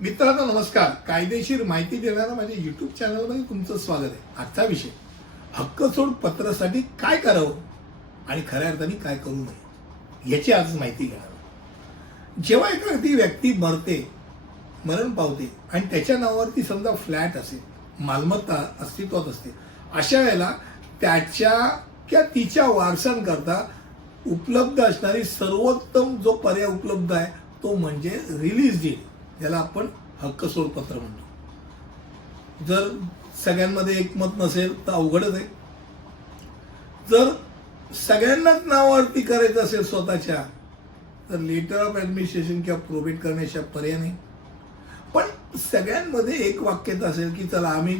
मित्रांनो नमस्कार. कायदेशीर माहिती देणाऱ्या माझ्या YouTube चॅनलमध्ये तुमचं स्वागत आहे. आजचा विषय हक्क सोड पत्रासाठी काय करावं आणि खऱ्या अर्थाने काय करू नये याची आज माहिती घेणार. जेव्हा एखादी व्यक्ती मरण पावते आणि त्याच्या नावावरती समजा फ्लॅट असेल, मालमत्ता अस्तित्वात असते, अशा वेळेला त्याच्या किंवा तिच्या वारसांकरता उपलब्ध असणारी सर्वोत्तम जो पर्याय उपलब्ध आहे तो म्हणजे रिलीज डीड, ज्याला आपण हक्क सोड पत्र म्हणतो. जर सगळ्यांमध्ये एकमत नसेल तर अवघडच आहे. जर सगळ्यांनाच नावावरती करायचं असेल स्वतःच्या, तर लेटर ऑफ ऍडमिनिस्ट्रेशन किंवा प्रोबेट करण्याच्या पर्याय नाही. पण सगळ्यांमध्ये एक वाक्यता असेल की चला आम्ही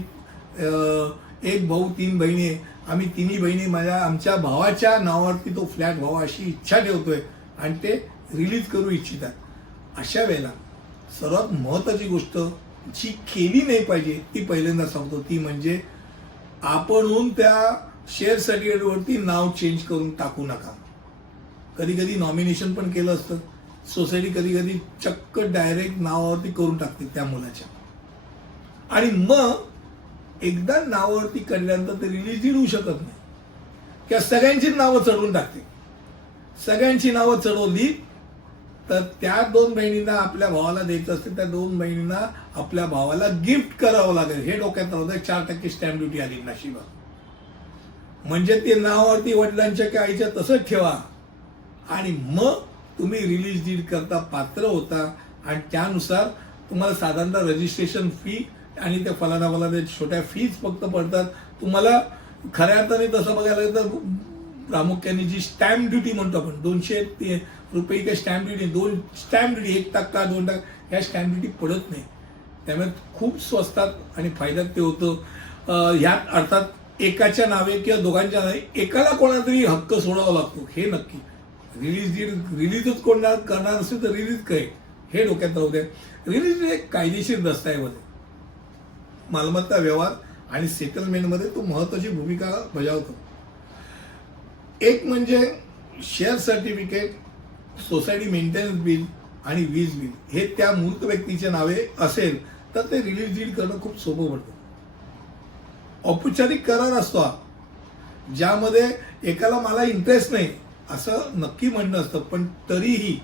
एक भाऊ 3 बहिणी आहे, आम्ही तिन्ही बहिणी आमच्या भावाच्या नावावरती तो फ्लॅट व्हावा अशी इच्छा ठेवतोय आणि ते रिलीज करू इच्छितात. अशा वेळेला सर्वात महत्त्वाची गोष्ट जी केली नाही पाहिजे ती पहिल्यांदा सांगतो, ती म्हणजे आपणहून त्या शेअर सर्टिफिकेटवरती नाव चेंज करून टाकू नका. कधी कधी नॉमिनेशन पण केलं असतं. सोसायटी कधी कधी चक्क डायरेक्ट नावावरती करून टाकते त्या मुलाच्या, आणि मग एकदा नावावरती काढल्यानंतर ते रिलीज देऊ शकत नाही किंवा सगळ्यांची नावं चढवून टाकते. सगळ्यांची नावं चढवली तर त्या 2 बहिणींना आपल्या भावाला द्यायचं असते, त्या 2 बहिणींना आपल्या भावाला गिफ्ट करावं लागेल. हे डोक्यात राहू द्या. 4% स्टॅम्प ड्युटी आली नशिबा. म्हणजे ते नावावरती वडिलांच्या किंवा आईच्या तसंच ठेवा आणि मग तुम्ही रिलीज डीड करता पात्र होता. आणि त्यानुसार तुम्हाला साधारणतः रजिस्ट्रेशन फी आणि त्या फलाना छोट्या फीज फक्त पडतात. तुम्हाला खऱ्या अर्थाने तसं बघायला गेलं तर प्रामुख्याने जी स्टॅम्प ड्युटी म्हणतो आपण, 200 रुपये का स्टॅम्प ड्युटी, 2 स्टॅम्प ड्युटी, 1%, 2%, ह्या स्टॅम्प ड्युटी पडत नाही. त्यामुळे खूप स्वस्तात आणि फायद्यात ते होतं. ह्यात अर्थात एकाच्या नावे किंवा दोघांच्या नावे एकाला कोणाला तरी हक्क सोडावा लागतो, हे नक्की. रिलीजच कोणाला करणार असेल तर रिलीज काय, हे डोक्यात राहू द्या. रिलीज एक कायदेशीर दस्तऐवज आहे. मालमत्ता व्यवहार आणि सेटलमेंटमध्ये तो महत्त्वाची भूमिका बजावतो. एक म्हणजे share certificate, society maintenance bill आणि वीज बिल हे त्या मूर्त व्यक्तीच्या नावे असेल तर ते रिलीज डीड करणं खूप सोपं पडतं. औपचारिक करार असतो ज्यामध्ये एकाला मला इंटरेस्ट नाही असं नक्की म्हणणं असतं, पण तरीही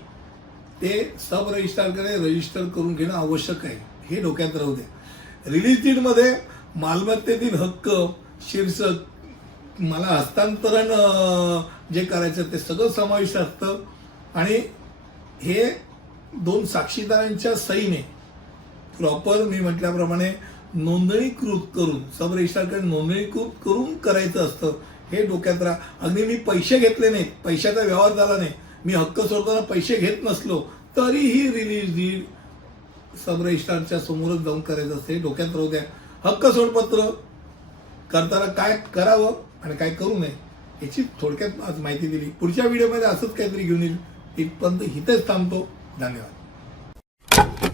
ते सब रजिस्ट्रारकडे रजिस्टर करून घेणं आवश्यक आहे, हे डोक्यात राहू द्या. रिलीज डीडमध्ये मालमत्तेतील हक्क, शीर्षक, मला हस्तांतरण जे करायचं ते सगळं समाविष्ट असतं. आणि हे 2 साक्षीदारांच्या सहीने प्रॉपर मी म्हटल्याप्रमाणे नोंदणीकृत करून, सब रजिस्ट्रारकडे नोंदणीकृत करून करायचं असतं, हे डोक्यात राहा. अगदी मी पैसे घेतले नाहीत, पैशाचा व्यवहार झाला नाही, मी हक्क सोडताना पैसे घेत नसलो तरीही रिलीज डीड सब रजिस्ट्रारच्या समोरच जाऊन करायचं असते, हे डोक्यात राहू द्या. हक्क सोडपत्र करताना काय करावं आणि काय करू नये याची थोडक्यात आज माहिती दिली. पुढच्या व्हिडिओमध्ये असंच काहीतरी घेऊन येईल. इथपर्यंत इथेच थांबतो. धन्यवाद.